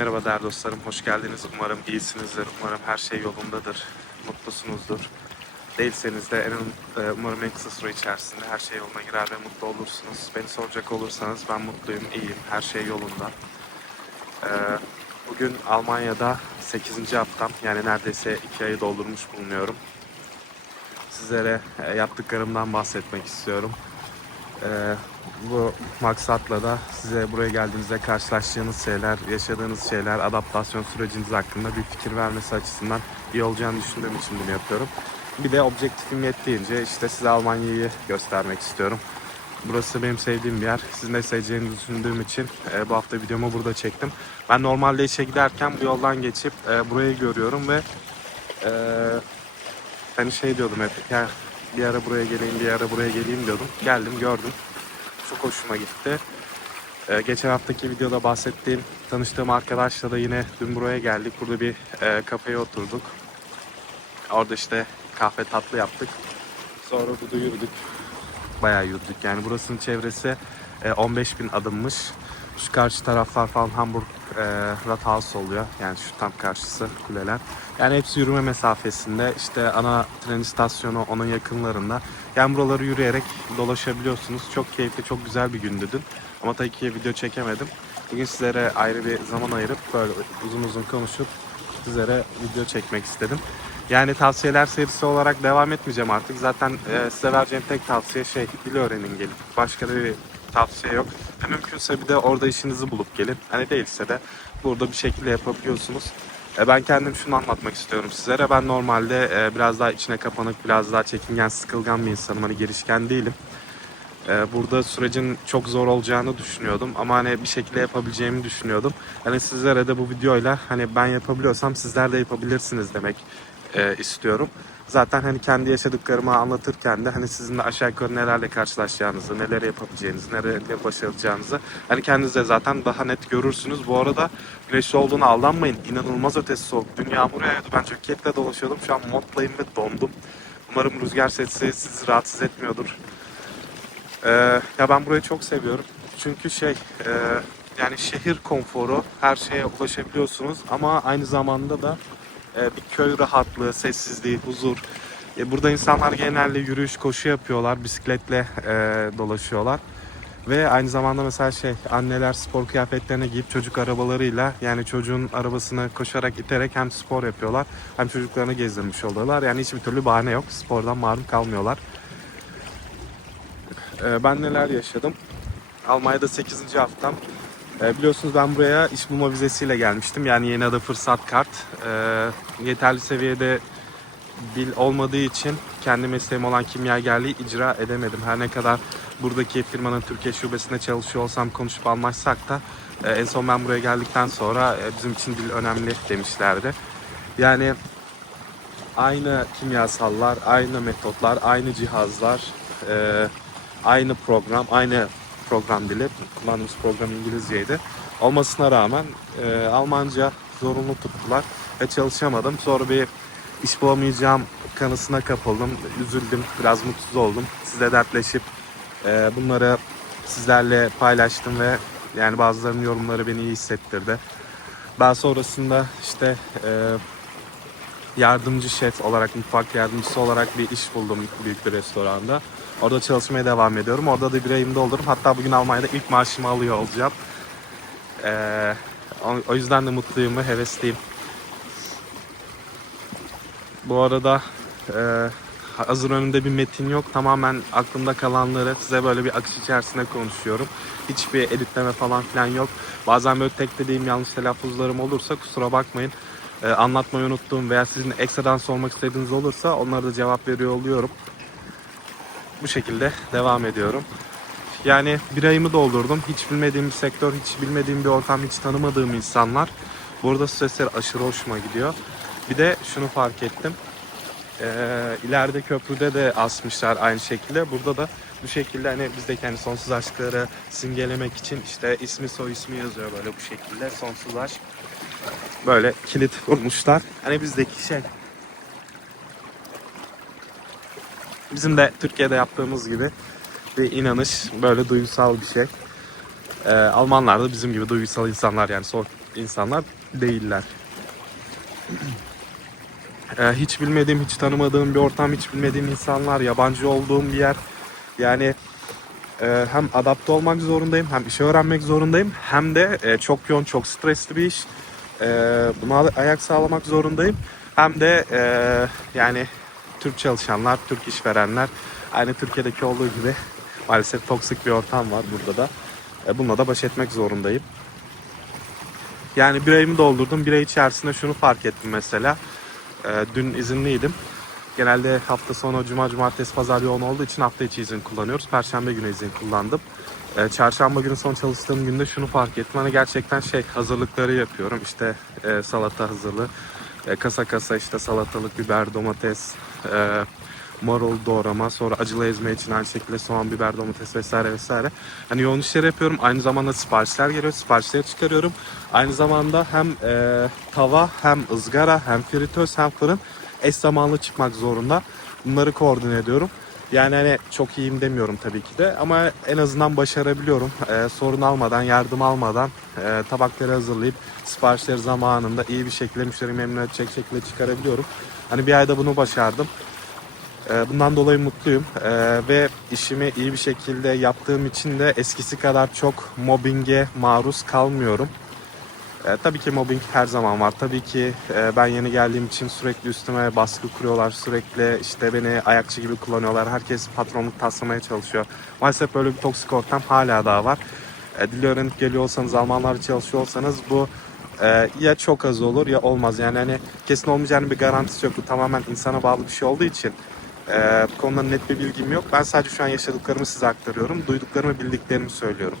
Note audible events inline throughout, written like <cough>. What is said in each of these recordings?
Merhaba değerli dostlarım, hoş geldiniz. Umarım iyisinizdir, umarım her şey yolundadır, mutlusunuzdur. Değilseniz de en, e, umarım en kısa süre içerisinde her şey yoluna girer ve mutlu olursunuz. Beni soracak olursanız ben mutluyum, iyiyim, her şey yolunda. Ee, Bugün Almanya'da 8. haftam, yani neredeyse 2 ayı doldurmuş bulunuyorum. Sizlere e, yaptıklarımdan bahsetmek istiyorum. Bu maksatla da size buraya geldiğinizde karşılaştığınız şeyler, yaşadığınız şeyler, adaptasyon süreciniz hakkında bir fikir vermesi açısından iyi olacağını düşündüğüm için bunu yapıyorum. Bir de objektifim yettiğince işte size Almanya'yı göstermek istiyorum. Burası benim sevdiğim bir yer. Sizin de seveceğini düşündüğüm için e, bu hafta videomu burada çektim. Ben normalde işe giderken bu yoldan geçip e, burayı görüyorum ve e, hani şey diyordum hep ya bir ara buraya geleyim bir ara buraya geleyim diyordum. Geldim gördüm. Çok hoşuma gitti. Ee, geçen haftaki videoda bahsettiğim tanıştığım arkadaşla da yine dün buraya geldik. Burada bir e, kafeye oturduk. Orada işte kahve tatlı yaptık. Sonra burada yürüdük. Bayağı yürüdük. Yani burasının çevresi e, 15 bin adımmış. Şu karşı taraflar falan Hamburg e, Rathaus oluyor. Yani şu tam karşısı kuleler. Yani hepsi yürüme mesafesinde. İşte ana tren istasyonu onun yakınlarında. Yani buraları yürüyerek dolaşabiliyorsunuz. Çok keyifli, çok güzel bir gündü dün. Ama tabii ki video çekemedim. Bugün sizlere ayrı bir zaman ayırıp böyle uzun uzun konuşup sizlere video çekmek istedim. Yani tavsiyeler serisi olarak devam etmeyeceğim artık. Zaten e, size vereceğim tek tavsiye şey dil öğrenin gelin. Başka da bir tavsiye yok. Mümkünse bir de orada işinizi bulup gelin. Hani değilse de burada bir şekilde yapabiliyorsunuz. E, ben kendim şunu anlatmak istiyorum sizlere. Ben normalde e, biraz daha içine kapanık, biraz daha çekingen, sıkılgan bir insanım. Hani girişken değilim. E, burada sürecin çok zor olacağını düşünüyordum ama hani bir şekilde yapabileceğimi düşünüyordum. Hani sizlere de bu videoyla hani ben yapabiliyorsam sizler de yapabilirsiniz demek e, istiyorum. Zaten hani kendi yaşadıklarımı anlatırken de hani sizin de aşağı yukarı nelerle karşılaşacağınızı, neler yapabileceğinizi, nelerle başaracağınızı hani kendiniz de zaten daha net görürsünüz. Bu arada güneşli olduğunu aldanmayın. İnanılmaz ötesi soğuk. Dün yağmur yağıyordu. Ben ceketle dolaşıyordum. Şu an montlayım ve dondum. Umarım rüzgar sesi sizi rahatsız etmiyordur. Ee, ya ben burayı çok seviyorum. Çünkü şey e, yani şehir konforu her şeye ulaşabiliyorsunuz ama aynı zamanda da e, bir köy rahatlığı, sessizliği, huzur. E, burada insanlar genelde yürüyüş, koşu yapıyorlar, bisikletle e, dolaşıyorlar. Ve aynı zamanda mesela şey anneler spor kıyafetlerini giyip çocuk arabalarıyla yani çocuğun arabasını koşarak iterek hem spor yapıyorlar hem çocuklarını gezdirmiş oluyorlar. Yani hiçbir türlü bahane yok. Spordan mahrum kalmıyorlar. Ee, ben neler yaşadım? Almanya'da 8. haftam. Ee, biliyorsunuz ben buraya iş bulma vizesiyle gelmiştim. Yani yeni adı fırsat kart. Ee, yeterli seviyede dil olmadığı için kendi mesleğim olan kimyagerliği icra edemedim. Her ne kadar buradaki firmanın Türkiye şubesinde çalışıyor olsam konuşup anlaşsak da e, en son ben buraya geldikten sonra e, bizim için dil önemli demişlerdi. Yani aynı kimyasallar, aynı metotlar, aynı cihazlar, e, aynı program, aynı program dili. Kullandığımız program İngilizceydi. Olmasına rağmen e, Almanca zorunlu tuttular ve çalışamadım. Sonra bir iş bulamayacağım kanısına kapıldım. Üzüldüm, biraz mutsuz oldum. Sizle dertleşip e, bunları sizlerle paylaştım ve yani bazılarının yorumları beni iyi hissettirdi. Daha sonrasında işte e, yardımcı şef olarak, mutfak yardımcısı olarak bir iş buldum büyük bir restoranda. Orada çalışmaya devam ediyorum. Orada da bir ayımı doldururum. Hatta bugün Almanya'da ilk maaşımı alıyor olacağım. Ee, o yüzden de mutluyum ve hevesliyim. Bu arada e, hazır önümde bir metin yok. Tamamen aklımda kalanları size böyle bir akış içerisinde konuşuyorum. Hiçbir editleme falan filan yok. Bazen böyle tek dediğim yanlış telaffuzlarım olursa kusura bakmayın. Ee, anlatmayı unuttuğum veya sizin ekstradan sormak istediğiniz olursa onlara da cevap veriyor oluyorum. Bu şekilde devam ediyorum. Yani bir ayımı doldurdum. Hiç bilmediğim bir sektör, hiç bilmediğim bir ortam, hiç tanımadığım insanlar. Burada sesler aşırı hoşuma gidiyor. Bir de şunu fark ettim. Ee, ileride köprüde de asmışlar aynı şekilde. Burada da bu şekilde hani bizdeki hani sonsuz aşkları simgelemek için işte ismi soy ismi yazıyor böyle bu şekilde sonsuz aşk. Böyle kilit vurmuşlar. Hani bizdeki şey bizim de Türkiye'de yaptığımız gibi bir inanış böyle duygusal bir şey. Ee, Almanlar da bizim gibi duygusal insanlar yani so- insanlar değiller. Ee, hiç bilmediğim, hiç tanımadığım bir ortam, hiç bilmediğim insanlar, yabancı olduğum bir yer. Yani e, hem adapte olmak zorundayım, hem işi öğrenmek zorundayım, hem de e, çok yoğun, çok stresli bir iş. E, buna ayak sağlamak zorundayım. Hem de e, yani Türk çalışanlar, Türk işverenler, aynı Türkiye'deki olduğu gibi maalesef toksik bir ortam var burada da. E, bununla da baş etmek zorundayım. Yani bir ayımı doldurdum. Bir ay içerisinde şunu fark ettim mesela. Ee, dün izinliydim. Genelde hafta sonu cuma, cumartesi, pazar yoğun olduğu için hafta içi izin kullanıyoruz. Perşembe günü izin kullandım. Ee, çarşamba günü son çalıştığım günde şunu fark ettim. Hani gerçekten şey hazırlıkları yapıyorum. İşte e, salata hazırlığı. E, kasa kasa işte salatalık, biber, domates, e, marul doğrama, sonra acılı ezme için aynı şekilde soğan, biber, domates vesaire vesaire. Hani yoğun işler yapıyorum. Aynı zamanda siparişler geliyor. Siparişleri çıkarıyorum. Aynı zamanda hem e, tava, hem ızgara, hem fritöz, hem fırın eş zamanlı çıkmak zorunda. Bunları koordine ediyorum. Yani hani çok iyiyim demiyorum tabii ki de ama en azından başarabiliyorum. E, sorun almadan, yardım almadan e, tabakları hazırlayıp siparişleri zamanında iyi bir şekilde müşteri memnun edecek şekilde çıkarabiliyorum. Hani bir ayda bunu başardım. Ee, Bundan dolayı mutluyum Ee, ve işimi iyi bir şekilde yaptığım için de eskisi kadar çok mobbinge maruz kalmıyorum. Ee, tabii ki mobbing her zaman var. Tabii ki e, ben yeni geldiğim için sürekli üstüme baskı kuruyorlar. Sürekli işte beni ayakçı gibi kullanıyorlar. Herkes patronluk taslamaya çalışıyor. Maalesef böyle bir toksik ortam hala daha var. E, dil öğrenip geliyorsanız, Almanlarla çalışıyorsanız bu e, ya çok az olur ya olmaz. Yani hani kesin olmayacağının bir garantisi yok. Bu tamamen insana bağlı bir şey olduğu için ee, bu konuda net bir bilgim yok. Ben sadece şu an yaşadıklarımı size aktarıyorum. Duyduklarımı, bildiklerimi söylüyorum.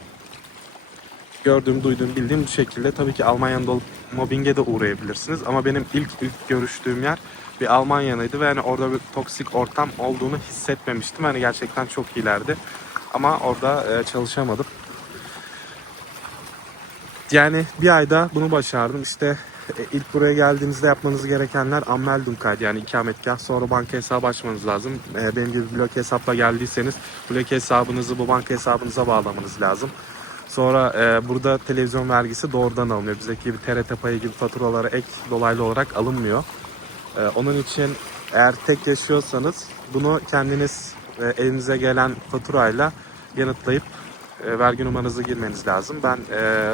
Gördüğüm, duyduğum, bildiğim bu şekilde. Tabii ki Almanya'da olup mobbinge de uğrayabilirsiniz. Ama benim ilk ilk görüştüğüm yer bir Almanya'ydı ve hani orada bir toksik ortam olduğunu hissetmemiştim. Hani gerçekten çok iyilerdi. Ama orada e, çalışamadım. Yani bir ayda bunu başardım. İşte e, ilk buraya geldiğinizde yapmanız gerekenler Ammeldung kaydı yani ikametgah sonra banka hesabı açmanız lazım. E, Benim gibi blok hesapla geldiyseniz blok hesabınızı bu banka hesabınıza bağlamanız lazım. Sonra e, burada televizyon vergisi doğrudan alınıyor. Bizdeki gibi TRT payı gibi faturalara ek dolaylı olarak alınmıyor. E, onun için eğer tek yaşıyorsanız bunu kendiniz e, elinize gelen faturayla yanıtlayıp e, vergi numaranızı girmeniz lazım. Ben e,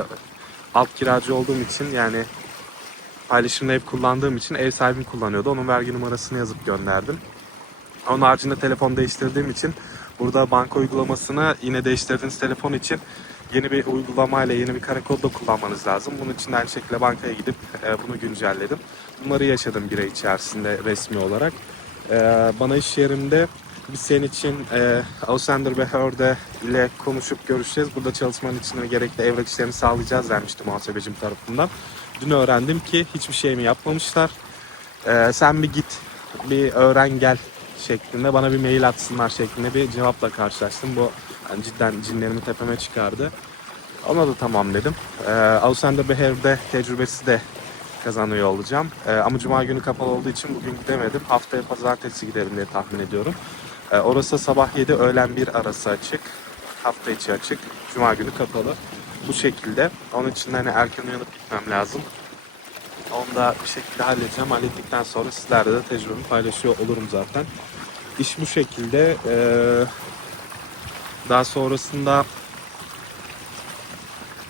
alt kiracı olduğum için yani paylaşımda hep kullandığım için ev sahibim kullanıyordu. Onun vergi numarasını yazıp gönderdim. Onun haricinde telefon değiştirdiğim için burada banka uygulamasını yine değiştirdiğiniz telefon için yeni bir uygulamayla yeni bir kare kodla kullanmanız lazım. Bunun için aynı şekilde bankaya gidip e, bunu güncelledim. Bunları yaşadım bir ay içerisinde resmi olarak. E, bana iş yerimde biz senin için e, Ausländer Behörde ile konuşup görüşeceğiz. Burada çalışmanın için gerekli evrak işlerini sağlayacağız denmişti muhasebecim tarafından. Dün öğrendim ki hiçbir şey mi yapmamışlar. E, sen bir git, bir öğren gel şeklinde bana bir mail atsınlar şeklinde bir cevapla karşılaştım. Bu yani cidden cinlerimi tepeme çıkardı. Ona da tamam dedim. E, Ausländer Behörde tecrübesi de kazanıyor olacağım. Ee, ama cuma günü kapalı olduğu için bugün gidemedim. Haftaya pazartesi giderim diye tahmin ediyorum. Ee, orası sabah 7 öğlen 1 arası açık. Hafta içi açık. Cuma günü kapalı. Bu şekilde. Onun için hani erken uyanıp gitmem lazım. Onu da bir şekilde halledeceğim. Hallettikten sonra sizlerle de tecrübemi paylaşıyor olurum zaten. İş bu şekilde. Ee, daha sonrasında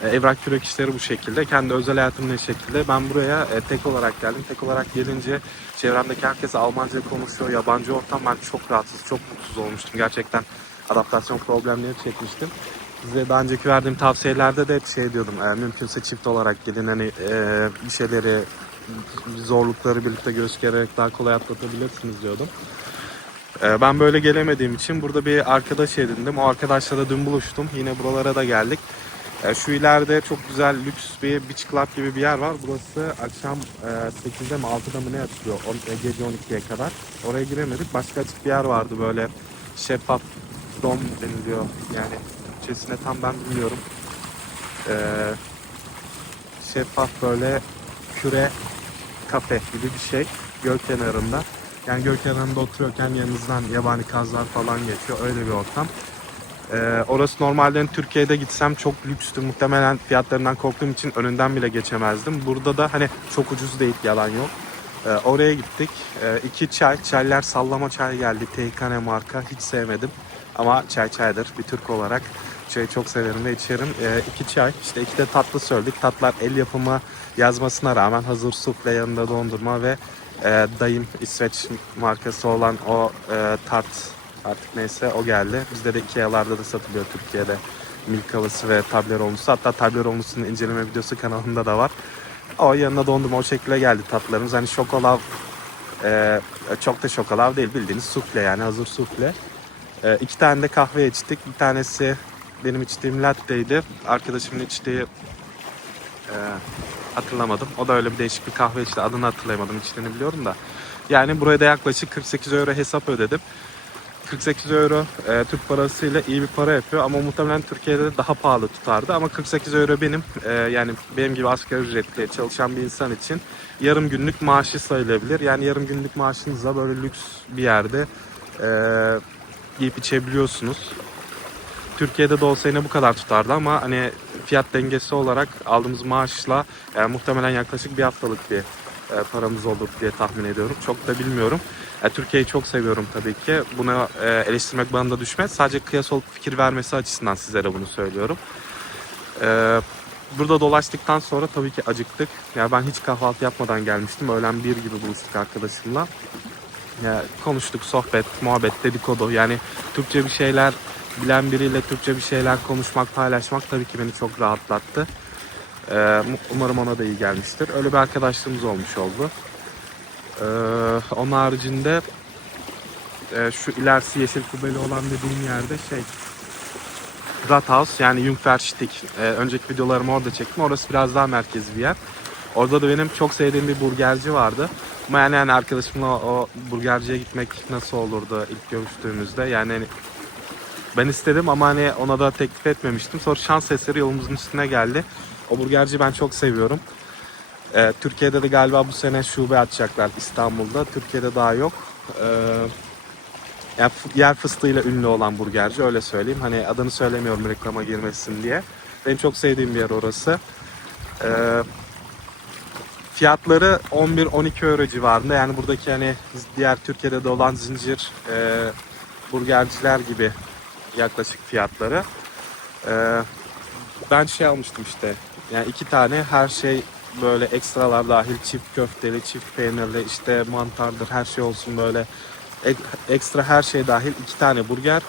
e, evrak kürek işleri bu şekilde. Kendi özel hayatım ne şekilde. Ben buraya e, tek olarak geldim. Tek olarak gelince çevremdeki herkes Almanca konuşuyor. Yabancı ortam ben çok rahatsız, çok mutsuz olmuştum. Gerçekten adaptasyon problemleri çekmiştim. Size daha önceki verdiğim tavsiyelerde de hep şey diyordum. E, mümkünse çift olarak gelin. Hani e, bir şeyleri zorlukları birlikte gererek daha kolay atlatabilirsiniz diyordum. E, ben böyle gelemediğim için burada bir arkadaş edindim. O arkadaşla da dün buluştum. Yine buralara da geldik. E, Şu ileride çok güzel lüks bir beach club gibi bir yer var. Burası akşam e, 8'de mi 6'da mı ne açılıyor? E, Gece 12'ye kadar. Oraya giremedik. Başka açık bir yer vardı böyle şeffaf dom deniliyor. Yani Türkçesine tam ben bilmiyorum. E, şeffaf böyle küre kafe gibi bir şey. Göl kenarında. Yani göl kenarında oturuyorken yanınızdan yabani kazlar falan geçiyor. Öyle bir ortam. Ee, orası normalde hani Türkiye'de gitsem çok lükstü. Muhtemelen fiyatlarından korktuğum için önünden bile geçemezdim. Burada da hani çok ucuz değil yalan yok. Ee, oraya gittik. Ee, iki çay, çaylar sallama çay geldi. Teykane marka. Hiç sevmedim. Ama çay çaydır bir Türk olarak. Çayı çok severim ve içerim. Ee, iki çay, işte iki de tatlı söyledik. Tatlar el yapımı yazmasına rağmen hazır sufle yanında dondurma ve e, dayım İsveç markası olan o e, tart artık neyse o geldi. Bizde de Ikea'larda da satılıyor Türkiye'de. Milkavası ve Tablerone'lusu. Hatta Tablerone'lusunun inceleme videosu kanalında da var. O yanına dondurma o şekilde geldi tatlarımız. Hani şokolav e, çok da şokolav değil bildiğiniz sufle yani hazır sufle. E, iki tane de kahve içtik. Bir tanesi benim içtiğim latte'ydi. Arkadaşımın içtiği e, hatırlamadım. O da öyle bir değişik bir kahve içti. Adını hatırlayamadım. İçtiğini biliyorum da. Yani buraya da yaklaşık 48 euro hesap ödedim. 48 euro e, Türk parasıyla iyi bir para yapıyor ama muhtemelen Türkiye'de de daha pahalı tutardı ama 48 euro benim e, yani benim gibi asgari ücretli çalışan bir insan için yarım günlük maaşı sayılabilir. Yani yarım günlük maaşınızla böyle lüks bir yerde e, yiyip içebiliyorsunuz. Türkiye'de de olsa yine bu kadar tutardı ama hani fiyat dengesi olarak aldığımız maaşla e, muhtemelen yaklaşık bir haftalık bir e, paramız olur diye tahmin ediyorum. Çok da bilmiyorum. E, Türkiye'yi çok seviyorum tabii ki. Bunu e, eleştirmek bana da düşmez. Sadece kıyas olup fikir vermesi açısından sizlere bunu söylüyorum. E, burada dolaştıktan sonra tabii ki acıktık. Ya ben hiç kahvaltı yapmadan gelmiştim. Öğlen bir gibi buluştuk arkadaşımla. Ya konuştuk, sohbet, muhabbet, dedikodu. Yani Türkçe bir şeyler bilen biriyle Türkçe bir şeyler konuşmak, paylaşmak tabii ki beni çok rahatlattı. Ee, umarım ona da iyi gelmiştir. Öyle bir arkadaşlığımız olmuş oldu. Ee, onun haricinde e, şu ilerisi yeşil kubbeli olan dediğim yerde şey Rathaus yani Jungfernstieg. Ee, önceki videolarımı orada çektim. Orası biraz daha merkezi bir yer. Orada da benim çok sevdiğim bir burgerci vardı. Ama yani, yani arkadaşımla o burgerciye gitmek nasıl olurdu ilk görüştüğümüzde. Yani hani ben istedim ama hani ona da teklif etmemiştim. Sonra şans eseri yolumuzun üstüne geldi. O burgerci ben çok seviyorum. Ee, Türkiye'de de galiba bu sene şube açacaklar İstanbul'da. Türkiye'de daha yok. Ee, yer fıstığıyla ünlü olan burgerci öyle söyleyeyim. Hani adını söylemiyorum reklama girmesin diye. Benim çok sevdiğim bir yer orası. Ee, fiyatları 11-12 euro civarında. Yani buradaki hani diğer Türkiye'de de olan zincir e, burgerciler gibi yaklaşık fiyatları. Ee, ben şey almıştım işte. Yani iki tane her şey böyle ekstralar dahil çift köfteli, çift peynirli işte mantardır her şey olsun böyle ek- ekstra her şey dahil iki tane burger.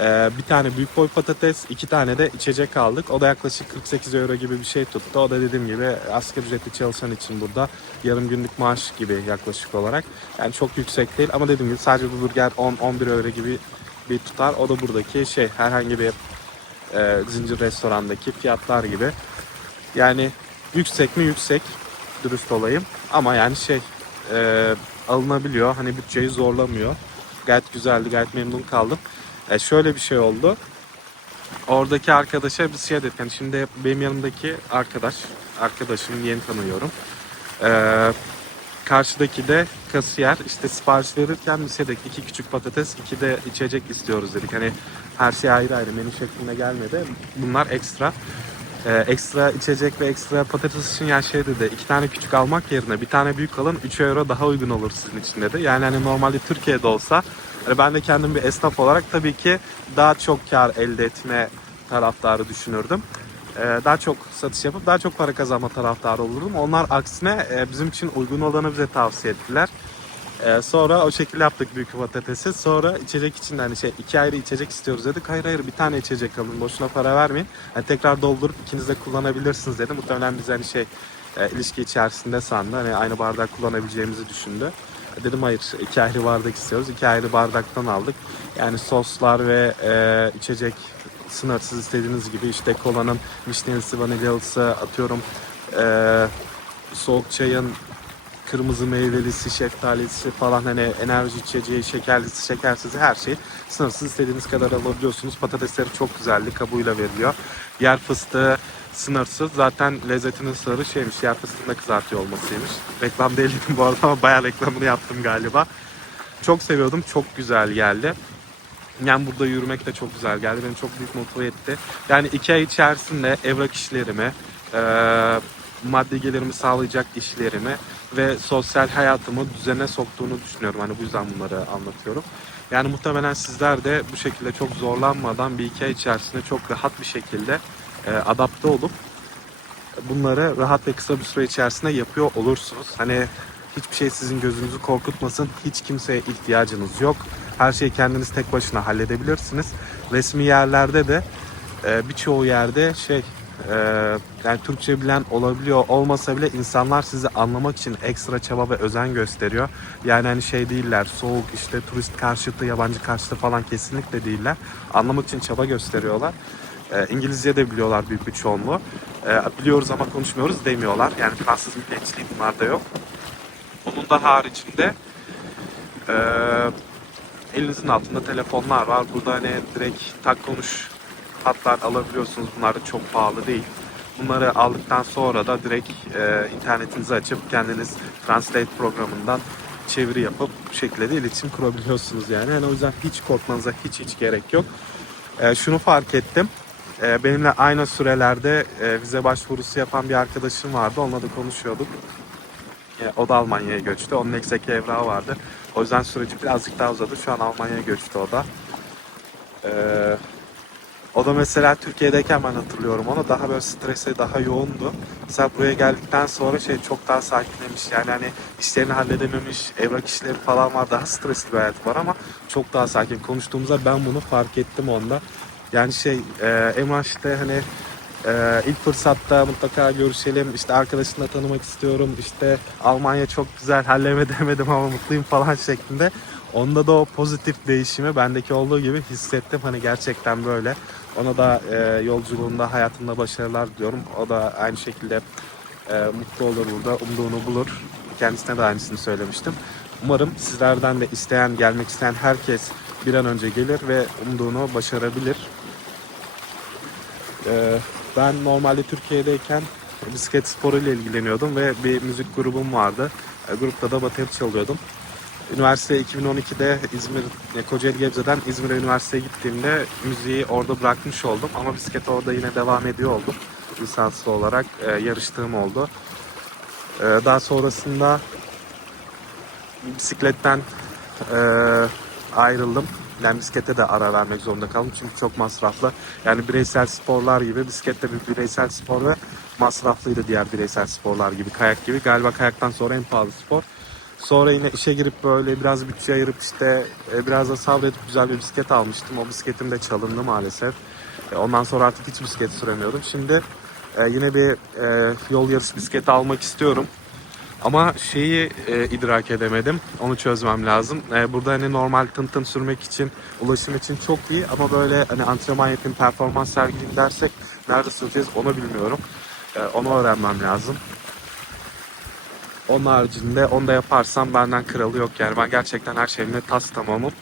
Ee, bir tane büyük boy patates, iki tane de içecek aldık. O da yaklaşık 48 euro gibi bir şey tuttu. O da dediğim gibi asgari ücretli çalışan için burada yarım günlük maaş gibi yaklaşık olarak. Yani çok yüksek değil ama dediğim gibi sadece bu burger 10-11 euro gibi bir tutar. O da buradaki şey herhangi bir e, zincir restorandaki fiyatlar gibi. Yani yüksek mi yüksek dürüst olayım ama yani şey e, alınabiliyor. Hani bütçeyi zorlamıyor. Gayet güzeldi, gayet memnun kaldım. E, şöyle bir şey oldu. Oradaki arkadaşa biz şey dedik. Yani şimdi benim yanımdaki arkadaş, arkadaşım yeni tanıyorum. E, karşıdaki de kasiyer işte sipariş verirken biz şey iki küçük patates, iki de içecek istiyoruz dedik. Hani her şey ayrı ayrı menü şeklinde gelmedi. Bunlar ekstra. Ee, ekstra içecek ve ekstra patates için yani şey dedi iki tane küçük almak yerine bir tane büyük alın 3 euro daha uygun olur sizin için dedi. Yani hani normalde Türkiye'de olsa hani ben de kendim bir esnaf olarak tabii ki daha çok kar elde etme taraftarı düşünürdüm. Ee, daha çok satış yapıp daha çok para kazanma taraftarı olurdum. Onlar aksine e, bizim için uygun olanı bize tavsiye ettiler. Ee, sonra o şekilde yaptık büyük patatesi. Sonra içecek için de hani şey iki ayrı içecek istiyoruz dedik. Hayır hayır bir tane içecek alın boşuna para vermeyin. Yani tekrar doldurup ikiniz de kullanabilirsiniz dedi. Muhtemelen biz hani şey e, ilişki içerisinde sandı. Hani aynı bardak kullanabileceğimizi düşündü. Dedim hayır iki ayrı bardak istiyoruz. İki ayrı bardaktan aldık. Yani soslar ve e, içecek sınırsız istediğiniz gibi işte kolanın vişnelisi, vanilyalısı atıyorum e, soğuk çayın kırmızı meyvelisi, şeftalisi falan hani enerji içeceği, şekerlisi, şekersiz her şey sınırsız istediğiniz kadar alabiliyorsunuz. Patatesleri çok güzeldi, kabuğuyla veriliyor. Yer fıstığı sınırsız. Zaten lezzetinin sırrı şeymiş, yer fıstığında kızartıyor olmasıymış. Reklam değildim bu arada ama bayağı reklamını yaptım galiba. Çok seviyordum, çok güzel geldi. Yani burada yürümek de çok güzel geldi. Beni çok büyük motive etti. Yani iki ay içerisinde evrak işlerimi, e, maddi gelirimi sağlayacak işlerimi ve sosyal hayatımı düzene soktuğunu düşünüyorum. Hani bu yüzden bunları anlatıyorum. Yani muhtemelen sizler de bu şekilde çok zorlanmadan bir iki ay içerisinde çok rahat bir şekilde e, adapte olup bunları rahat ve kısa bir süre içerisinde yapıyor olursunuz. Hani hiçbir şey sizin gözünüzü korkutmasın. Hiç kimseye ihtiyacınız yok. Her şeyi kendiniz tek başına halledebilirsiniz. Resmi yerlerde de e, birçoğu yerde şey e, yani Türkçe bilen olabiliyor olmasa bile insanlar sizi anlamak için ekstra çaba ve özen gösteriyor. Yani hani şey değiller soğuk işte turist karşıtı yabancı karşıtı falan kesinlikle değiller. Anlamak için çaba gösteriyorlar. E, İngilizce de biliyorlar büyük bir çoğunluğu. E, biliyoruz ama konuşmuyoruz demiyorlar. Yani Fransız milliyetçiliği bunlarda yok. Onun da haricinde e, elinizin altında telefonlar var. Burada hani direkt tak konuş hatlar alabiliyorsunuz. Bunlar da çok pahalı değil. Bunları aldıktan sonra da direkt e, internetinizi açıp kendiniz Translate programından çeviri yapıp bu şekilde de iletişim kurabiliyorsunuz yani. yani o yüzden hiç korkmanıza hiç hiç gerek yok. E, şunu fark ettim. E, benimle aynı sürelerde e, vize başvurusu yapan bir arkadaşım vardı. Onunla da konuşuyorduk. E, o da Almanya'ya göçtü. Onun eksik evrağı vardı. O yüzden süreci birazcık daha uzadı. Şu an Almanya'ya göçtü o da. E, o da mesela Türkiye'deyken ben hatırlıyorum onu daha böyle stresi daha yoğundu. Mesela buraya geldikten sonra şey çok daha sakinlemiş. Yani hani işlerini halledememiş, evrak işleri falan var. Daha stresli bir hayat var ama çok daha sakin. Konuştuğumuzda ben bunu fark ettim onda. Yani şey e, Emrah işte hani e, ilk fırsatta mutlaka görüşelim. İşte arkadaşını da tanımak istiyorum. İşte Almanya çok güzel hallemedemedim ama mutluyum falan şeklinde. Onda da o pozitif değişimi bendeki olduğu gibi hissettim. Hani gerçekten böyle. Ona da e, yolculuğunda, hayatında başarılar diliyorum. O da aynı şekilde e, mutlu olur burada, umduğunu bulur. Kendisine de aynısını söylemiştim. Umarım sizlerden de isteyen, gelmek isteyen herkes bir an önce gelir ve umduğunu başarabilir. E, ben normalde Türkiye'deyken bisiklet sporu ile ilgileniyordum ve bir müzik grubum vardı. E, grupta da bateri çalıyordum. Üniversite 2012'de İzmir, e, Kocaeli Gebze'den İzmir'e üniversiteye gittiğimde müziği orada bırakmış oldum. Ama bisiklete orada yine devam ediyor oldum. Lisanslı olarak e, yarıştığım oldu. E, daha sonrasında bisikletten e, ayrıldım. Yani bisiklete de ara vermek zorunda kaldım çünkü çok masraflı. Yani bireysel sporlar gibi bisiklet de bir bireysel spor ve masraflıydı diğer bireysel sporlar gibi. Kayak gibi. Galiba kayaktan sonra en pahalı spor. Sonra yine işe girip böyle biraz bütçe ayırıp işte e, biraz da sabredip güzel bir bisiklet almıştım. O bisikletim de çalındı maalesef. E, Ondan sonra artık hiç bisiklet süremiyordum. Şimdi e, yine bir yol yarış bisikleti almak istiyorum. Ama şeyi e, idrak edemedim. Onu çözmem lazım. E, burada hani normal tın tın sürmek için, ulaşım için çok iyi ama böyle hani antrenman yapayım, performans sergileyim dersek nerede süreceğiz onu bilmiyorum. E, onu öğrenmem lazım. Onun haricinde onu da yaparsam benden kralı yok yani. Ben gerçekten her şeyimle tas tamamım.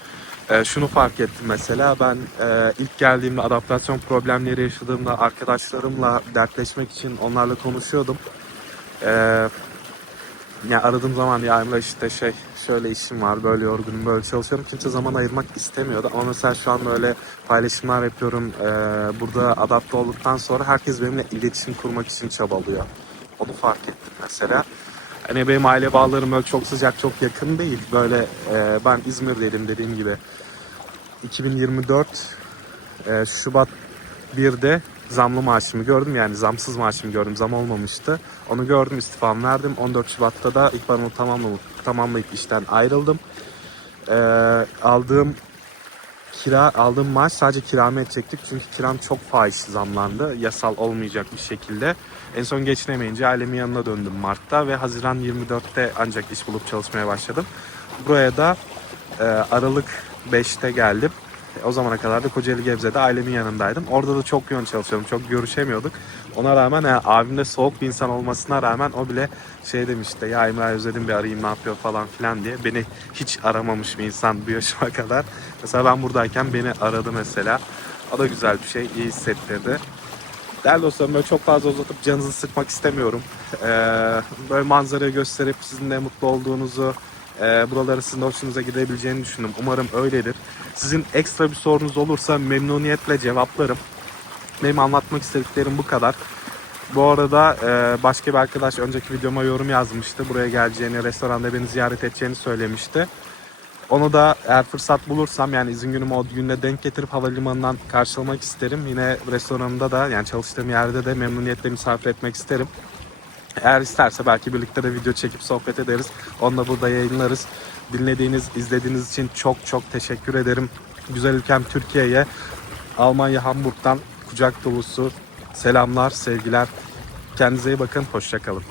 Ee, şunu fark ettim mesela ben e, ilk geldiğimde adaptasyon problemleri yaşadığımda arkadaşlarımla dertleşmek için onlarla konuşuyordum. Ee, ya aradığım zaman ya Emre işte şey şöyle işim var böyle yorgunum böyle çalışıyorum kimse zaman ayırmak istemiyordu ama mesela şu an böyle paylaşımlar yapıyorum Ee, burada adapte olduktan sonra herkes benimle iletişim kurmak için çabalıyor onu fark ettim mesela Hani benim aile bağlarım öyle çok sıcak, çok yakın değil. Böyle e, ben İzmir'deydim dediğim gibi. 2024 e, Şubat 1'de zamlı maaşımı gördüm. Yani zamsız maaşımı gördüm. Zam olmamıştı. Onu gördüm, istifamı verdim. 14 Şubat'ta da ihbarımı tamamlayıp, tamamlayıp işten ayrıldım. E, aldığım kira aldığım maaş sadece kiramı edecektik. Çünkü kiram çok fahiş zamlandı. Yasal olmayacak bir şekilde. En son geçinemeyince ailemin yanına döndüm Mart'ta ve Haziran 24'te ancak iş bulup çalışmaya başladım. Buraya da e, Aralık 5'te geldim. O zamana kadar da Kocaeli Gebze'de ailemin yanındaydım. Orada da çok yoğun çalışıyordum. Çok görüşemiyorduk. Ona rağmen yani abim de soğuk bir insan olmasına rağmen o bile şey demişti. Ya Emre özledim bir arayayım ne yapıyor falan filan diye. Beni hiç aramamış bir insan bu yaşıma <laughs> kadar. Mesela ben buradayken beni aradı mesela. O da güzel bir şey. iyi hissettirdi. Değerli dostlarım böyle çok fazla uzatıp canınızı sıkmak istemiyorum. Ee, böyle manzarayı gösterip sizin de mutlu olduğunuzu, e, buraları sizin hoşunuza gidebileceğini düşündüm. Umarım öyledir. Sizin ekstra bir sorunuz olursa memnuniyetle cevaplarım. Benim anlatmak istediklerim bu kadar. Bu arada e, başka bir arkadaş önceki videoma yorum yazmıştı. Buraya geleceğini, restoranda beni ziyaret edeceğini söylemişti. Onu da eğer fırsat bulursam yani izin günümü o günde denk getirip havalimanından karşılamak isterim. Yine restoranında da yani çalıştığım yerde de memnuniyetle misafir etmek isterim. Eğer isterse belki birlikte de video çekip sohbet ederiz. Onu da burada yayınlarız. Dinlediğiniz, izlediğiniz için çok çok teşekkür ederim. Güzel ülkem Türkiye'ye, Almanya Hamburg'dan kucak dolusu selamlar, sevgiler. Kendinize iyi bakın, hoşçakalın.